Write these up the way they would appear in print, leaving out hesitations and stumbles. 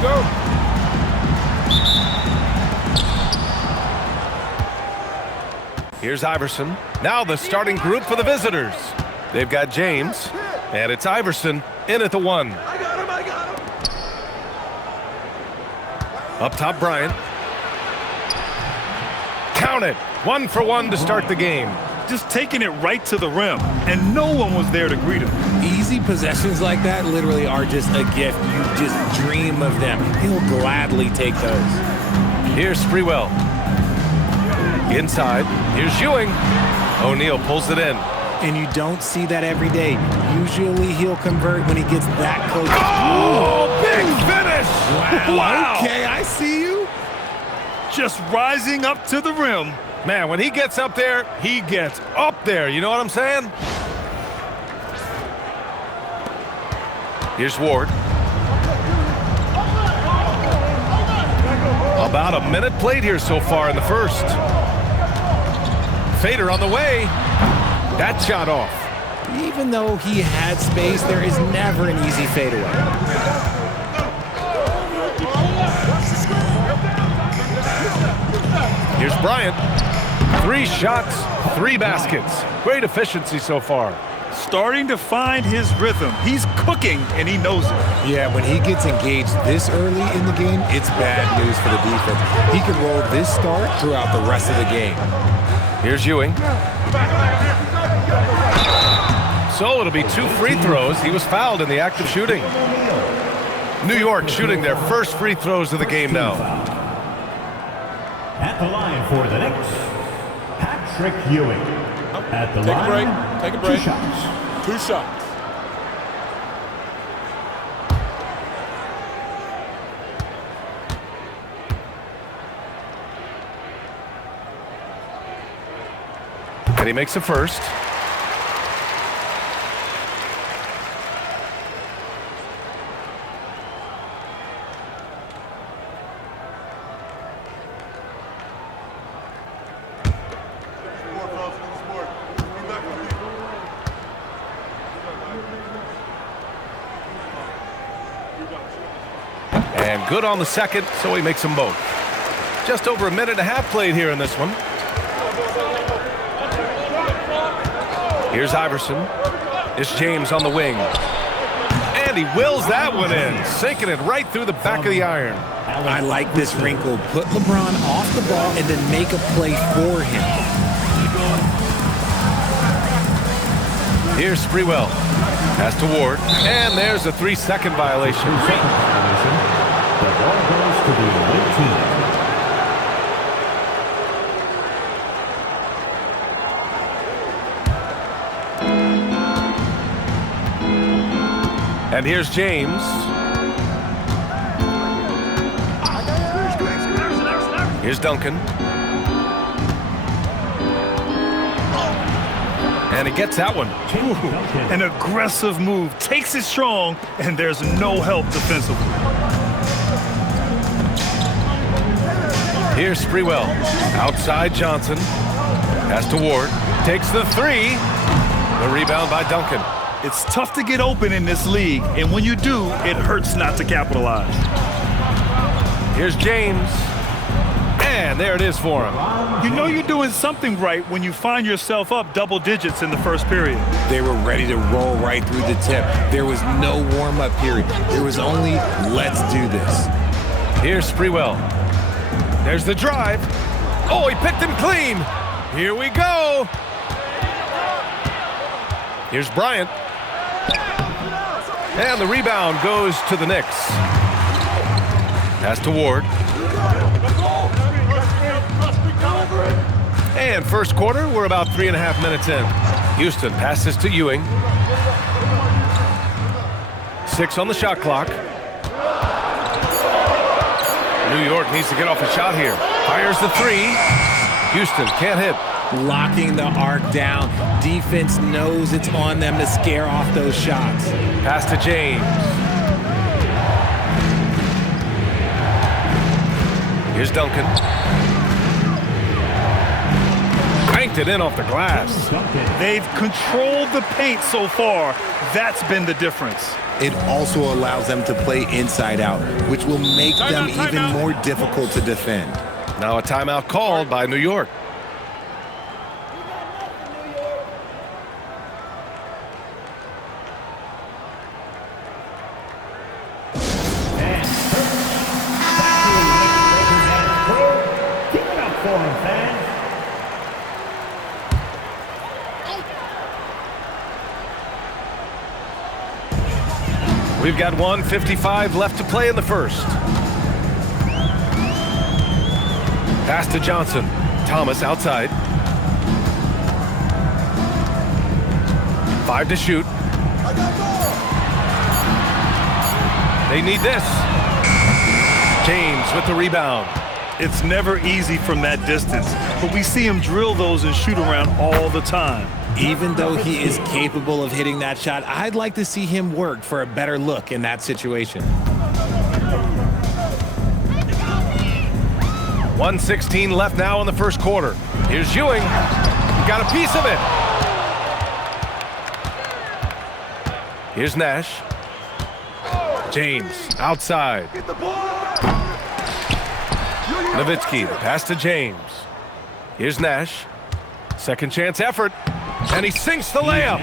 go. Here's Iverson. Now the starting group for the visitors. They've got James, and it's Iverson in at the 1. I got him. Up top, Bryant. Count it. 1 for 1 to start the game. Just taking it right to the rim, and no one was there to greet him. Easy possessions like that literally are just a gift. You just dream of them. He'll gladly take those. Here's Sprewell. Inside. Here's Ewing. O'Neal pulls it in. And you don't see that every day. Usually he'll convert when he gets that close. Oh, big finish! Wow. Okay, I see you. Just rising up to the rim. Man, when he gets up there, he gets up there. You know what I'm saying? Here's Ward. About a minute played here so far in the first. Fader on the way. That shot off. Even though he had space, there is never an easy fadeaway. Here's Bryant. 3 shots, 3 baskets. Great efficiency so far. Starting to find his rhythm. He's cooking, and he knows it. Yeah, when he gets engaged this early in the game, it's bad news for the defense. He could roll this start throughout the rest of the game. Here's Ewing. So it'll be 2 free throws. He was fouled in the act of shooting. New York shooting their first free throws of the game now. At the line for the Knicks, Patrick Ewing. At the line, Take a break. 2 shots. 2 shots. And he makes the first. And good on the second, so he makes them both. Just over a minute and a half played here in this one. Here's Iverson. It's James on the wing. And he wills that one in, sinking it right through the back of the iron. I like this wrinkle. Put LeBron off the ball and then make a play for him. Here's Sprewell. Pass to Ward. And there's a 3-second violation. The ball goes to the away team. And here's James. Here's Duncan. And he gets that one. An aggressive move. Takes it strong, and there's no help defensively. Here's Sprewell. Outside Johnson. Pass to Ward. Takes the 3. The rebound by Duncan. It's tough to get open in this league, and when you do, it hurts not to capitalize. Here's James. And there it is for him. You know you're doing something right when you find yourself up double digits in the first period. They were ready to roll right through the tip. There was no warm-up period. There was only, let's do this. Here's Sprewell. There's the drive. Oh, he picked him clean. Here we go. Here's Bryant. And the rebound goes to the Knicks. Pass to Ward. And first quarter, we're about 3.5 minutes in. Houston passes to Ewing. 6 on the shot clock. New York needs to get off a shot here. Fires the 3. Houston can't hit. Locking the arc down. Defense knows it's on them to scare off those shots. Pass to James. Here's Duncan. Cranked it in off the glass. They've controlled the paint so far. That's been the difference. it also allows them to play inside out, which will make them even more difficult to defend. Now a timeout called by New York. And back to the Lakers. Keep it up for him, fans. We've got 1:55 left to play in the first. Pass to Johnson. Thomas outside. 5 to shoot. They need this. James with the rebound. It's never easy from that distance, but we see him drill those and shoot around all the time. Even though he is capable of hitting that shot, I'd like to see him work for a better look in that situation. 1:16 left now in the first quarter. Here's Ewing. Got a piece of it. Here's Nash. James outside. Nowitzki, the pass to James. Here's Nash. Second chance effort. And he sinks the layup.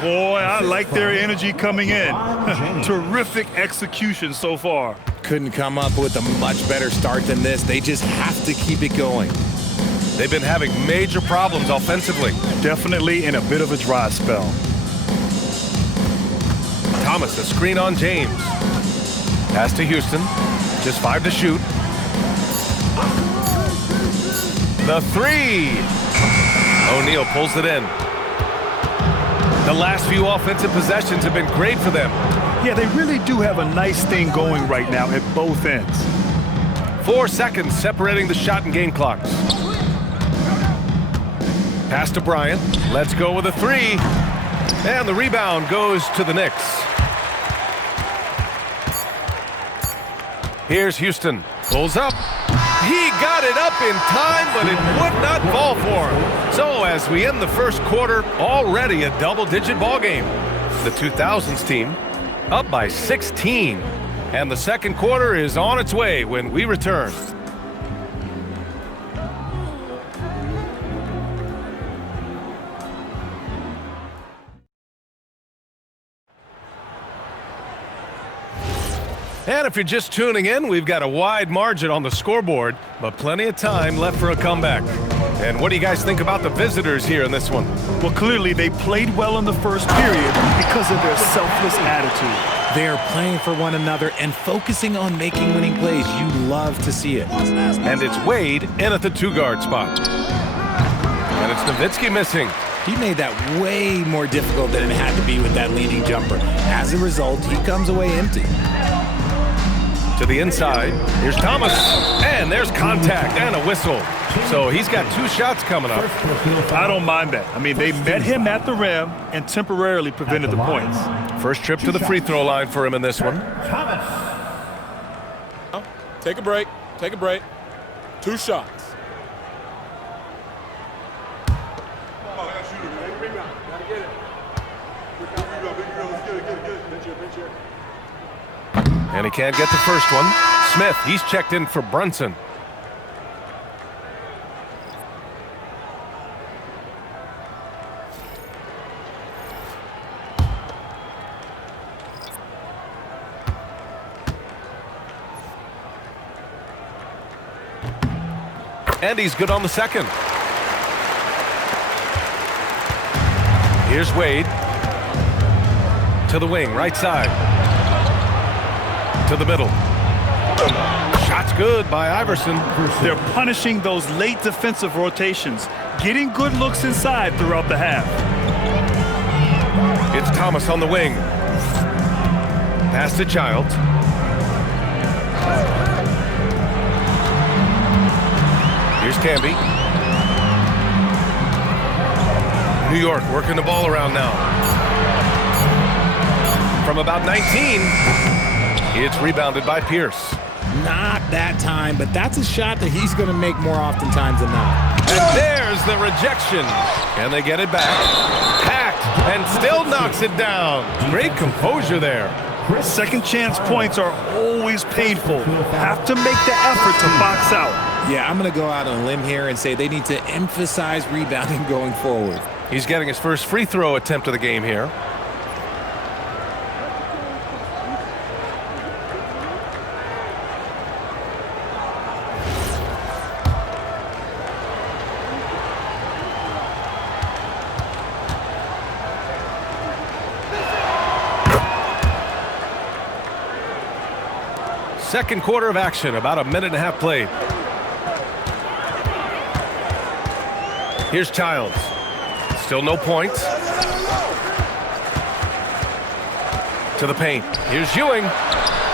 Boy, I like their energy coming in. Terrific execution so far. Couldn't come up with a much better start than this. They just have to keep it going. They've been having major problems offensively. Definitely in a bit of a dry spell. Thomas, a screen on James. Pass to Houston. Just 5 to shoot. The three. O'Neal pulls it in. The last few offensive possessions have been great for them. Yeah, they really do have a nice thing going right now at both ends. 4 seconds separating the shot and game clocks. Pass to Bryant. Let's go with a three. And the rebound goes to the Knicks. Here's Houston. Pulls up. He got it up in time, but it would not fall for him. So as we end the first quarter, already a double-digit ball game. The 2000s team up by 16. And the second quarter is on its way when we return. And if you're just tuning in, we've got a wide margin on the scoreboard, but plenty of time left for a comeback. And what do you guys think about the visitors here in this one? Well, clearly they played well in the first period because of their selfless attitude. They are playing for one another and focusing on making winning plays. You love to see it. And it's Wade in at the 2-guard spot. And it's Nowitzki missing. He made that way more difficult than it had to be with that leaning jumper. As a result, he comes away empty. To the inside, here's Thomas, and there's contact and a whistle. So he's got 2 shots coming up. I don't mind that. I mean, they met him at the rim and temporarily prevented the points. First trip to the free throw line for him in this one. Take a break. Take a break. 2 shots. And he can't get the first one. Smith, he's checked in for Brunson. And he's good on the second. Here's Wade. To the wing, right side. To the middle. Shot's good by Iverson. They're punishing those late defensive rotations, getting good looks inside throughout the half. It's Thomas on the wing. Pass to Childs. Here's Camby. New York working the ball around now. From about 19. It's rebounded by Pierce. Not that time, but that's a shot that he's going to make more oftentimes than not. And there's the rejection. Can they get it back? Packed. and still knocks it down. Great composure there. Second chance points are always painful. Have to make the effort to box out. Yeah, I'm going to go out on a limb here and say they need to emphasize rebounding going forward. He's getting his first free throw attempt of the game here. Second quarter of action, about a minute and a half played. Here's Childs. Still no points. To the paint. Here's Ewing.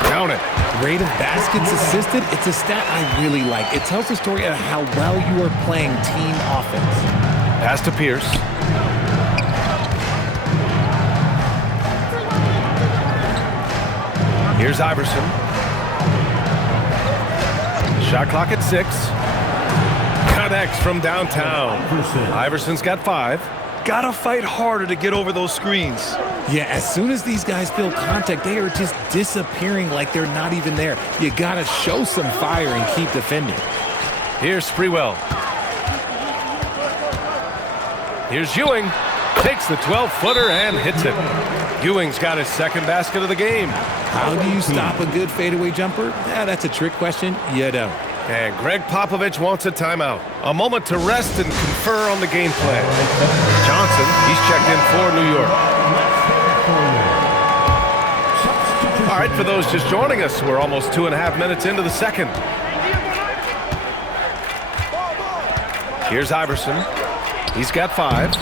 Down it. Rate of baskets assisted, it's a stat I really like. It tells the story of how well you are playing team offense. Pass to Pierce. Here's Iverson. Shot clock at 6. Connects from downtown. Iverson's got 5. Gotta fight harder to get over those screens. Yeah, as soon as these guys feel contact, they are just disappearing like they're not even there. You gotta show some fire and keep defending. Here's Sprewell. Here's Ewing. Takes the 12-footer and hits it. Ewing's got his second basket of the game. How do you stop a good fadeaway jumper? Yeah, that's a trick question. You don't. And Greg Popovich wants a timeout. A moment to rest and confer on the game plan. Johnson, he's checked in for New York. All right, for those just joining us, we're almost 2.5 minutes into the second. Here's Iverson. He's got 5.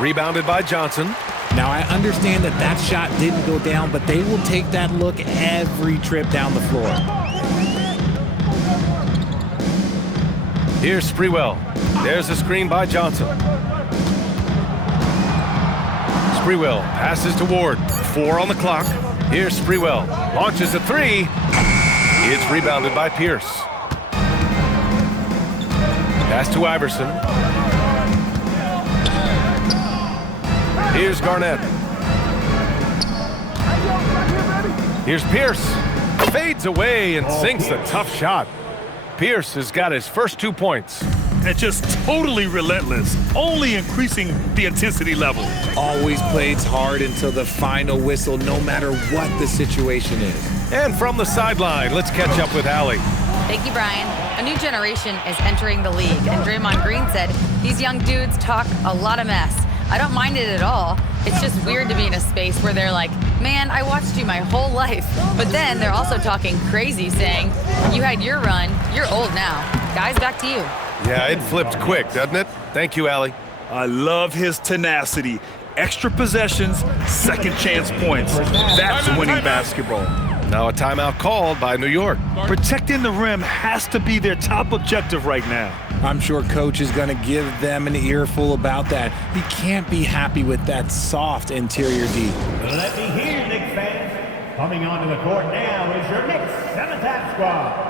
Rebounded by Johnson. Now, I understand that that shot didn't go down, but they will take that look every trip down the floor. Here's Sprewell. There's a screen by Johnson. Sprewell passes to Ward. 4 on the clock. Here's Sprewell. Launches a 3. It's rebounded by Pierce. Pass to Iverson. Here's Garnett. Here's Pierce. Fades away and sinks a tough shot. Pierce has got his first 2 points. And just totally relentless, only increasing the intensity level. Always plays hard until the final whistle, no matter what the situation is. And from the sideline, let's catch up with Allie. Thank you, Brian. A new generation is entering the league, and Draymond Green said these young dudes talk a lot of mess. I don't mind it at all. It's just weird to be in a space where they're like, man, I watched you my whole life. But then they're also talking crazy, saying, you had your run, you're old now. Guys, back to you. Yeah, it flipped quick, doesn't it? Thank you, Allie. I love his tenacity. Extra possessions, second chance points. That's winning basketball. Now a timeout called by New York. Protecting the rim has to be their top objective right now. I'm sure Coach is going to give them an earful about that. He can't be happy with that soft interior D. Let me hear, Knicks fans. Coming onto the court now is your Knicks 7th squad.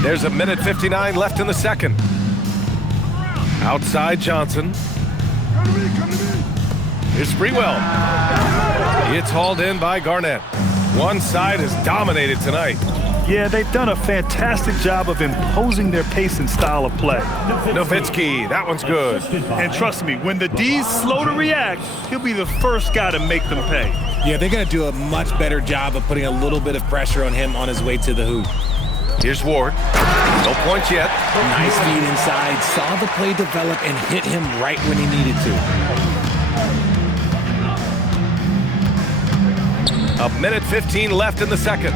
There's a minute 59 left in the second. Outside Johnson. Here's Sprewell. It's hauled in by Garnett. One side has dominated tonight. Yeah, they've done a fantastic job of imposing their pace and style of play. Nowitzki, that one's good. And trust me, when the D's slow to react, he'll be the first guy to make them pay. Yeah, they're going to do a much better job of putting a little bit of pressure on him on his way to the hoop. Here's Ward. No points yet. Nice feed inside. Saw the play develop and hit him right when he needed to. A minute 15 left in the second.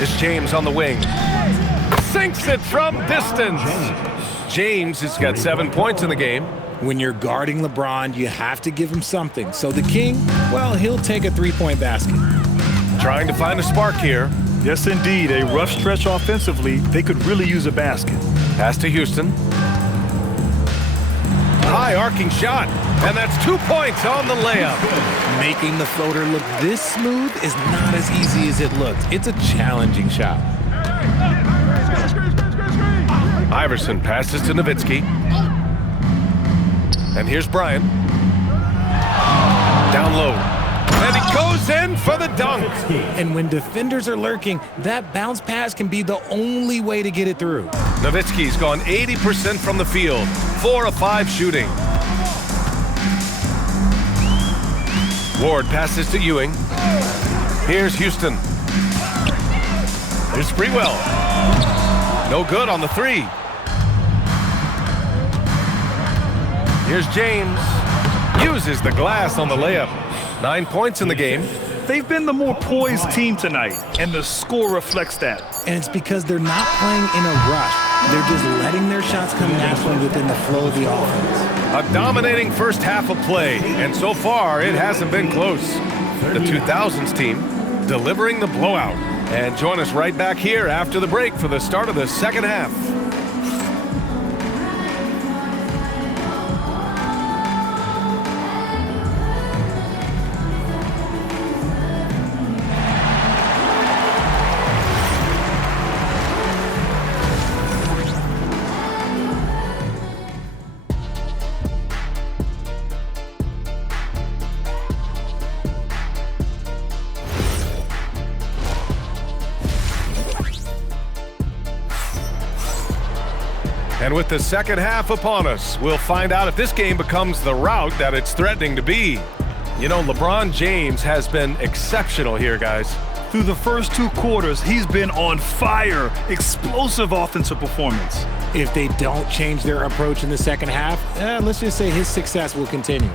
It's James on the wing. Sinks it from distance. James has got 7 points in the game. When you're guarding LeBron, you have to give him something. So the King, well, he'll take a three-point basket. Trying to find a spark here. Yes, indeed. A rough stretch offensively. They could really use a basket. Pass to Houston. high arcing shot. And that's 2 points on the layup. Making the floater look this smooth is not as easy as it looks. It's a challenging shot. Iverson passes to Nowitzki. And here's Bryant. Down low. And he goes in for the dunk. And when defenders are lurking, that bounce pass can be the only way to get it through. Nowitzki's gone 80% from the field. 4 of 5 shooting. Ward passes to Ewing. Here's Houston. Here's Sprewell. No good on the 3. Here's James. Uses the glass on the layup. 9 points in the game. They've been the more poised team tonight, and the score reflects that. And it's because they're not playing in a rush. They're just letting their shots come naturally within the flow of the offense. A dominating first half of play, and so far it hasn't been close. The 2000s team delivering the blowout. And join us right back here after the break for the start of the second half. And with the second half upon us, we'll find out if this game becomes the rout that it's threatening to be. You know, LeBron James has been exceptional here, guys. Through the first 2 quarters, he's been on fire. Explosive offensive performance. If they don't change their approach in the second half, let's just say his success will continue.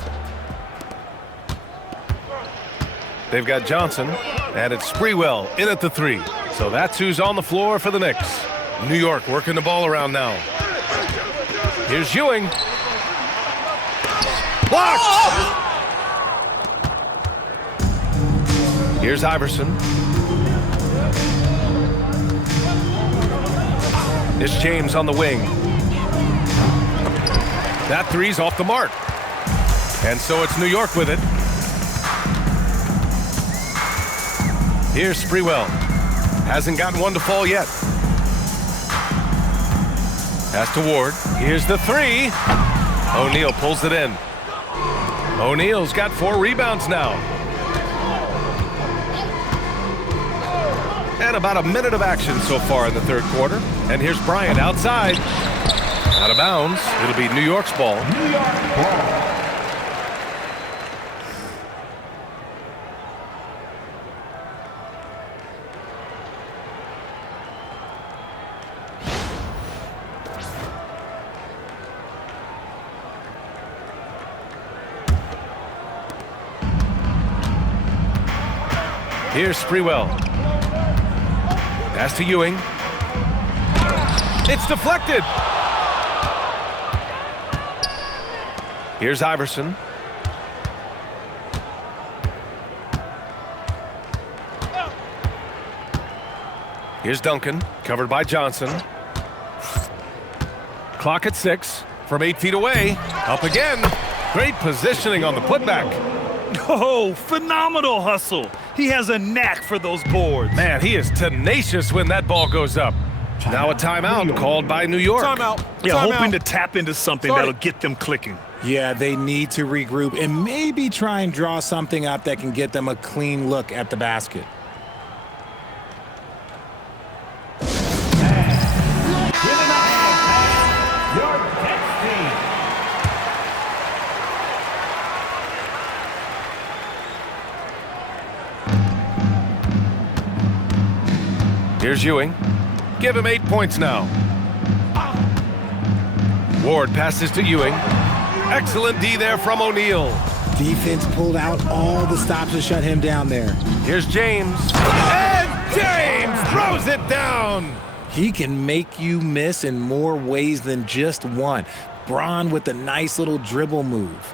They've got Johnson, and it's Sprewell in at the 3. So that's who's on the floor for the Knicks. New York working the ball around now. Here's Ewing. Blocked! Here's Iverson. It's James on the wing. That 3's off the mark. And so it's New York with it. Here's Sprewell. Hasn't gotten one to fall yet. Pass to Ward. Here's the 3. O'Neal pulls it in. O'Neal's got 4 rebounds now. And about a minute of action so far in the third quarter. And here's Bryant outside. Out of bounds. It'll be New York's ball. New York ball. Here's Sprewell. Pass to Ewing. It's deflected. Here's Iverson. Here's Duncan, covered by Johnson. Clock at 6 from 8 feet away. Up again. Great positioning on the putback. Oh, phenomenal hustle. He has a knack for those boards. Man, he is tenacious when that ball goes up. Now a timeout called by New York. Timeout. Yeah, Timeout. hoping to tap into something Sorry. that'll get them clicking. Yeah, they need to regroup and maybe try and draw something up that can get them a clean look at the basket. Here's Ewing. Give him 8 points now. Ward passes to Ewing. Excellent D there from O'Neal. Defense pulled out all the stops to shut him down there. Here's James. And James throws it down. He can make you miss in more ways than just one. Bron with a nice little dribble move.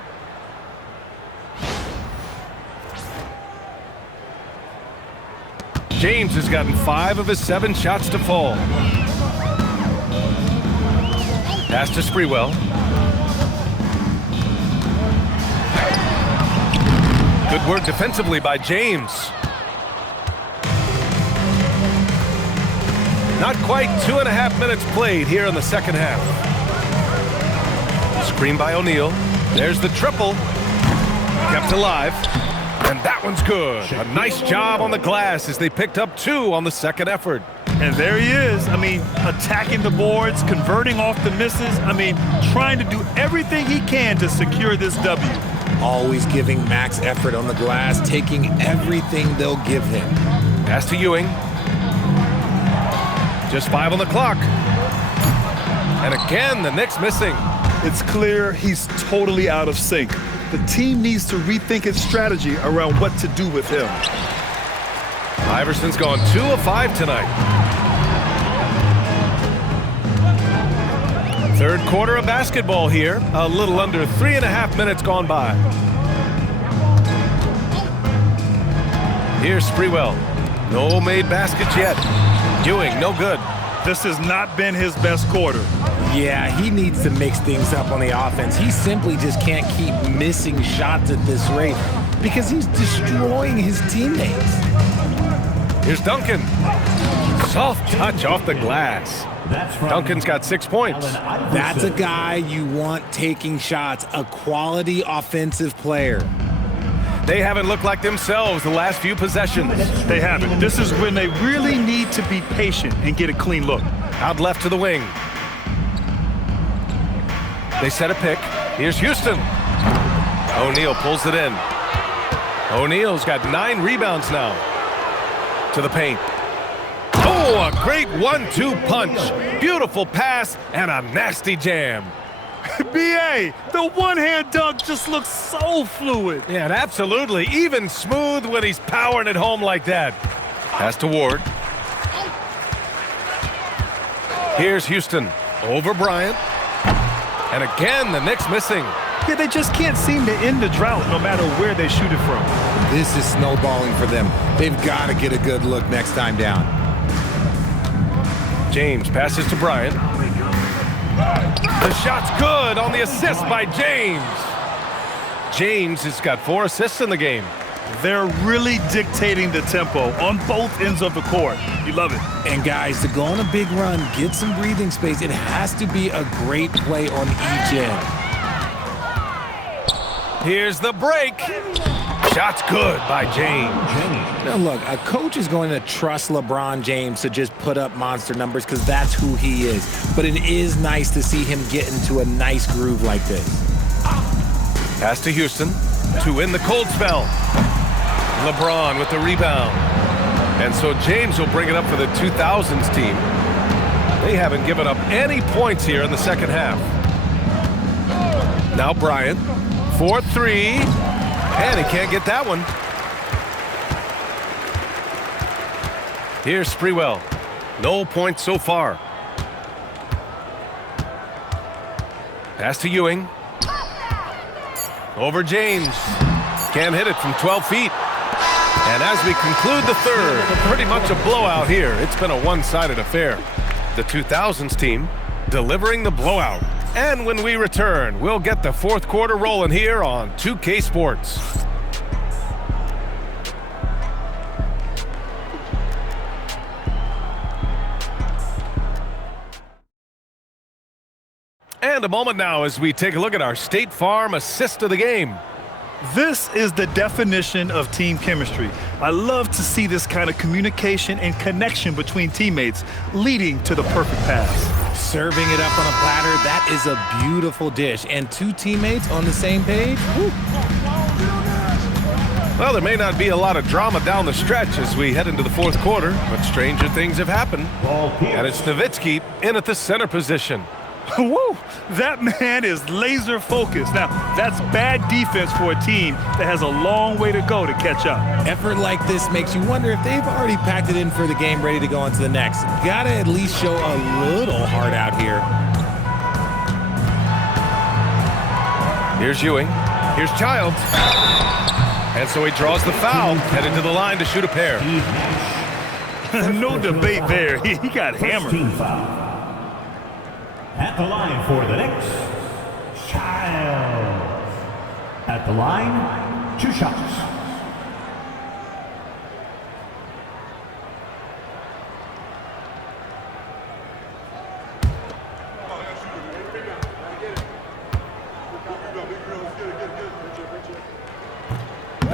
James has gotten 5 of his 7 shots to fall. Pass to Sprewell. Good work defensively by James. Not quite 2.5 minutes played here in the second half. Screen by O'Neal. There's the triple. Kept alive. And that one's good. A nice job on the glass as they picked up 2 on the second effort. And there he is. I mean, attacking the boards, converting off the misses. I mean, trying to do everything he can to secure this W. Always giving max effort on the glass, taking everything they'll give him. Pass to Ewing. Just 5 on the clock. And again, the Knicks missing. It's clear he's totally out of sync. The team needs to rethink its strategy around what to do with him. Iverson's gone 2 of 5 tonight. Third quarter of basketball here. A little under 3.5 minutes gone by. Here's Sprewell. No made baskets yet. Ewing, no good. This has not been his best quarter. Yeah, he needs to mix things up on the offense. He simply just can't keep missing shots at this rate because he's destroying his teammates. Here's Duncan. Soft touch off the glass. Duncan's got 6 points. That's a guy you want taking shots, a quality offensive player. They haven't looked like themselves the last few possessions. They haven't. This is when they really need to be patient and get a clean look. Out left to the wing. They set a pick. Here's Houston. O'Neal pulls it in. O'Neal's got 9 rebounds now. To the paint. Oh, a great 1-2 punch. Beautiful pass and a nasty jam. B.A., the one-hand dunk just looks so fluid. Yeah, and absolutely. Even smooth when he's powering it home like that. Pass to Ward. Here's Houston. Over Bryant. And again, the Knicks missing. Yeah, they just can't seem to end the drought no matter where they shoot it from. This is snowballing for them. They've got to get a good look next time down. James passes to Bryant. The shot's good on the assist by James. James has got 4 assists in the game. They're really dictating the tempo on both ends of the court. You love it. And guys, to go on a big run, get some breathing space, it has to be a great play on each end. Here's the break. Shot's good by James. Now look, a coach is going to trust LeBron James to just put up monster numbers because that's who he is. But it is nice to see him get into a nice groove like this. Pass to Houston to win the cold spell. LeBron with the rebound. And so James will bring it up for the 2000s team. They haven't given up any points here in the second half. Now Bryant, 4-3. And he can't get that one. Here's Sprewell. No points so far. Pass to Ewing. Over James. Can't hit it from 12 feet. And as we conclude the third, pretty much a blowout here. It's been a one-sided affair. The 2000s team delivering the blowout. And when we return, we'll get the fourth quarter rolling here on 2K Sports. And a moment now as we take a look at our State Farm assist of the game. This is the definition of team chemistry. I love to see this kind of communication and connection between teammates leading to the perfect pass. Serving it up on a platter, that is a beautiful dish. And 2 teammates on the same page? Woo. Well, there may not be a lot of drama down the stretch as we head into the fourth quarter, but stranger things have happened. And it's Nowitzki in at the center position. Woo! That man is laser focused. Now, that's bad defense for a team that has a long way to go to catch up. Effort like this makes you wonder if they've already packed it in for the game, ready to go on to the next. Gotta at least show a little heart out here. Here's Ewing. Here's Childs. And so he draws the foul, headed to the line to shoot a pair. No debate there. He got hammered. Team foul. At the line for the Knicks, Childs. At the line, 2 shots.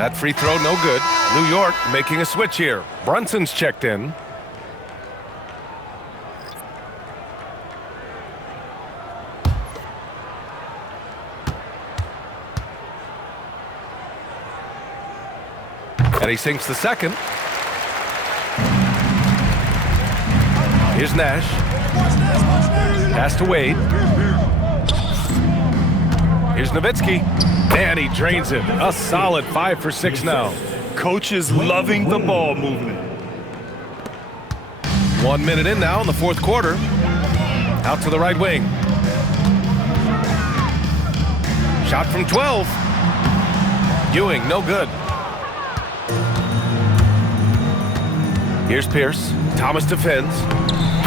That free throw no good. New York making a switch here. Brunson's checked in. And he sinks the second. Here's Nash. Pass to Wade. Here's Nowitzki. And he drains it. A solid 5 for 6 now. Coach is loving the ball movement. 1 minute in now in the fourth quarter. Out to the right wing. Shot from 12. Ewing, no good. Here's Pierce. Thomas defends.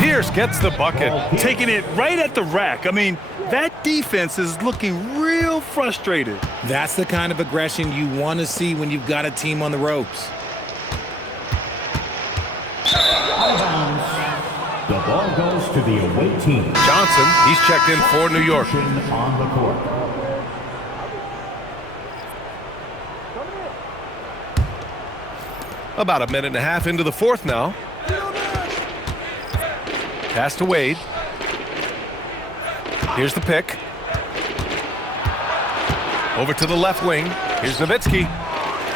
Pierce gets the bucket. Taking it right at the rack. I mean, that defense is looking real frustrated. That's the kind of aggression you want to see when you've got a team on the ropes. Out of bounds. The ball goes to the away team. Johnson, he's checked in for New York. On the court. About a minute and a half into the fourth now. Pass to Wade. Here's the pick. Over to the left wing. Here's Nowitzki.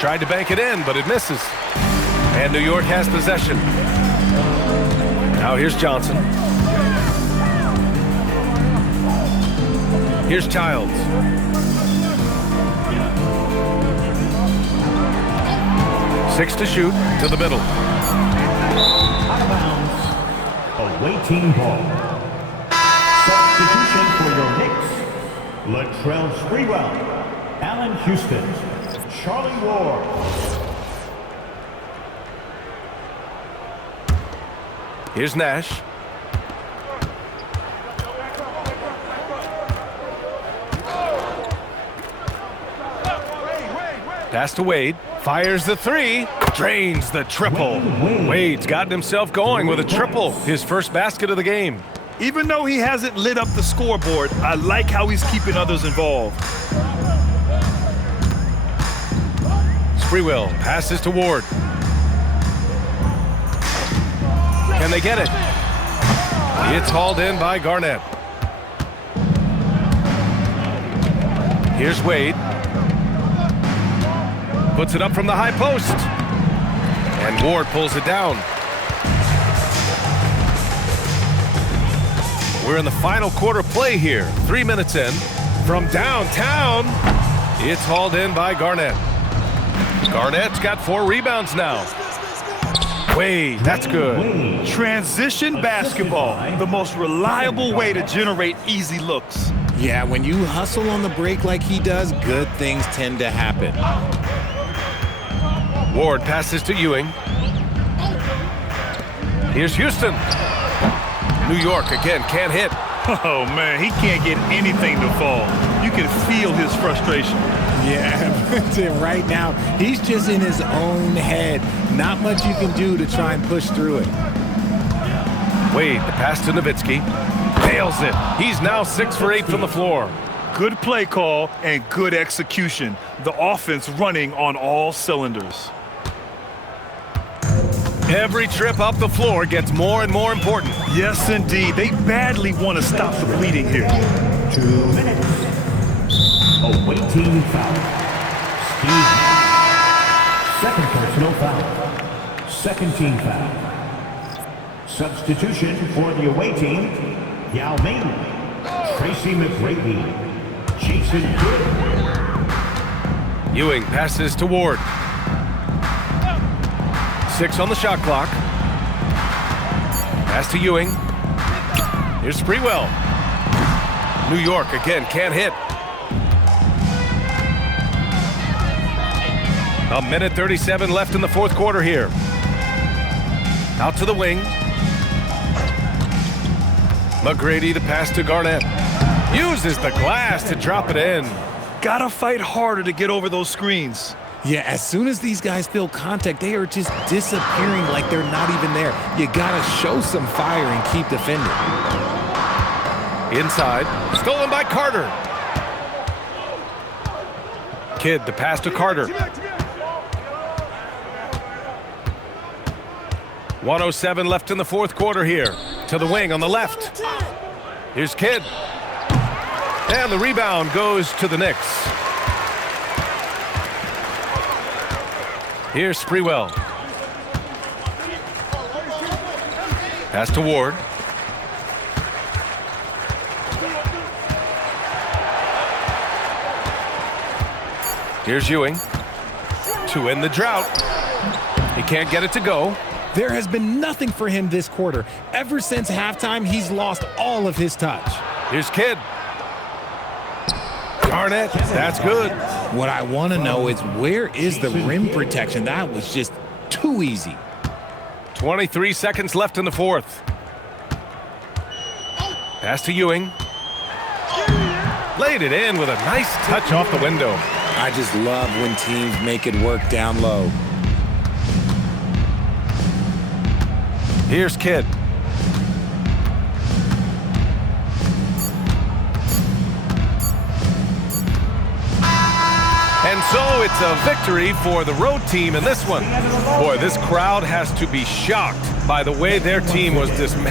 Tried to bank it in, but it misses. And New York has possession. Now here's Johnson. Here's Childs. Six to shoot to the middle. Out of bounds. Away team ball. Substitution for your Knicks. Latrell Sprewell. Allen Houston. Charlie Ward. Here's Nash. Pass to Wade. Fires the three. Drains the triple. Wade's gotten himself going with a triple. His first basket of the game. Even though he hasn't lit up the scoreboard, I like how he's keeping others involved. Sprewell passes to Ward. Can they get it? It's hauled in by Garnett. Here's Wade. Puts it up from the high post. And Ward pulls it down. We're in the final quarter play here. 3 minutes in. From downtown, it's hauled in by Garnett. Garnett's got 4 rebounds now. Wade, that's good. Transition basketball, the most reliable way to generate easy looks. Yeah, when you hustle on the break like he does, good things tend to happen. Ward passes to Ewing. Here's Houston. New York again, can't hit. Oh, man, he can't get anything to fall. You can feel his frustration. Yeah, right now, he's just in his own head. Not much you can do to try and push through it. Wade, the pass to Nowitzki. Nails it. He's now 6 for 8 from the floor. Good play call and good execution. The offense running on all cylinders. Every trip up the floor gets more and more important. Yes, indeed. They badly want to stop the bleeding here. 2 minutes. Away team foul. Steve. Second personal foul. Second team foul. Substitution for the away team. Yao Ming. Tracy McGrady. Jason Kidd. Ewing passes to Ward. 6 on the shot clock. Pass to Ewing. Here's Sprewell. New York again, can't hit. A minute 37 left in the fourth quarter here. Out to the wing. McGrady, the pass to Garnett. Uses the glass to drop it in. Gotta fight harder to get over those screens. Yeah, as soon as these guys feel contact, they are just disappearing like they're not even there. You gotta show some fire and keep defending. Inside, stolen by Carter. Kidd, the pass to Carter. 1:07 left in the fourth quarter here. To the wing on the left. Here's Kidd. And the rebound goes to the Knicks. Here's Sprewell. Pass to Ward. Here's Ewing. To end the drought. He can't get it to go. There has been nothing for him this quarter. Ever since halftime, he's lost all of his touch. Here's Kidd. Garnett, that's good. What I want to know is, where is the rim protection? That was just too easy. 23 seconds left in the fourth. Pass to Ewing. Laid it in with a nice touch off the window. I just love when teams make it work down low. Here's Kidd. And so it's a victory for the road team in this one. Boy, this crowd has to be shocked by the way their team was dismantled.